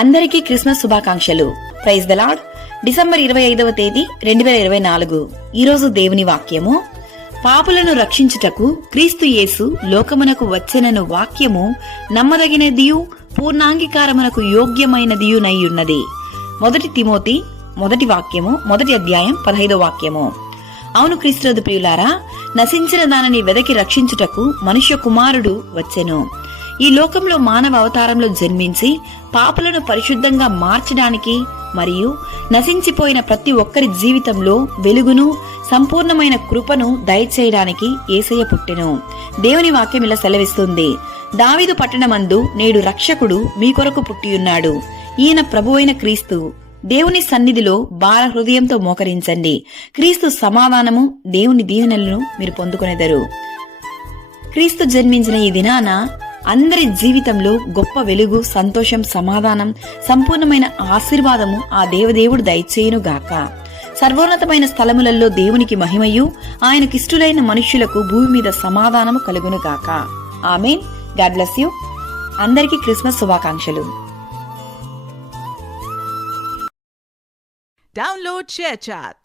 అందరికీ క్రిస్మస్ శుభాకాంక్షలు. Praise the Lord. December 25వ తేదీ 2024. ఈరోజు దేవుని వాక్యము, పాపులను రక్షించుటకు క్రీస్తు యేసు లోకమునకు వచ్చెనను వాక్యము నమ్మదగినదియు పూర్ణాంగీకారమునకు యోగ్యమైనదియునయ్యున్నది. 1 తిమోతి 1 వాక్యము 1 అధ్యాయం 15వ వాక్యము. అవును క్రీస్తునందు ప్రియులారా, నశించిన దానిని వెదకి రక్షించుటకు మనుష్య కుమారుడు వచ్చెను. ఈ లోకంలో మానవ అవతారంలో జన్మించి పాపులను పరిశుద్ధంగా మార్చడానికి మరియు నశించిపోయిన ప్రతి ఒక్కరి జీవితంలో వెలుగును, సంపూర్ణమైన కృపను దయచేయడానికి యేసయ్య పుట్టెను. దేవుని వాక్యం ఇలా సెలవిస్తుంది: దావీదు పట్టణమందు నేడు రక్షకుడు మీ కొరకు పుట్టియున్నాడు. ఈయన ప్రభువైన క్రీస్తు. దేవుని సన్నిధిలో భార హృదయంతో మోకరించండి. క్రీస్తు సమాధానము, దేవుని దీవెనలను మీరు పొందుకొనెదరు. క్రీస్తు జన్మించిన ఈ దినాన అందరి జీవితంలో గొప్ప వెలుగు, సంతోషం, సమాధానం, సంపూర్ణమైన ఆశీర్వాదము ఆ దేవదేవుడు దయచేయునుగాక. సర్వోన్నతమైన స్థలములలో దేవునికి మహిమయు, ఆయనకిష్టులైన మనుష్యులకు భూమి మీద సమాధానము కలుగునుగాక. ఆమేన్. God bless you. అందరికీ క్రిస్మస్ శుభాకాంక్షలు. Download ShareChat.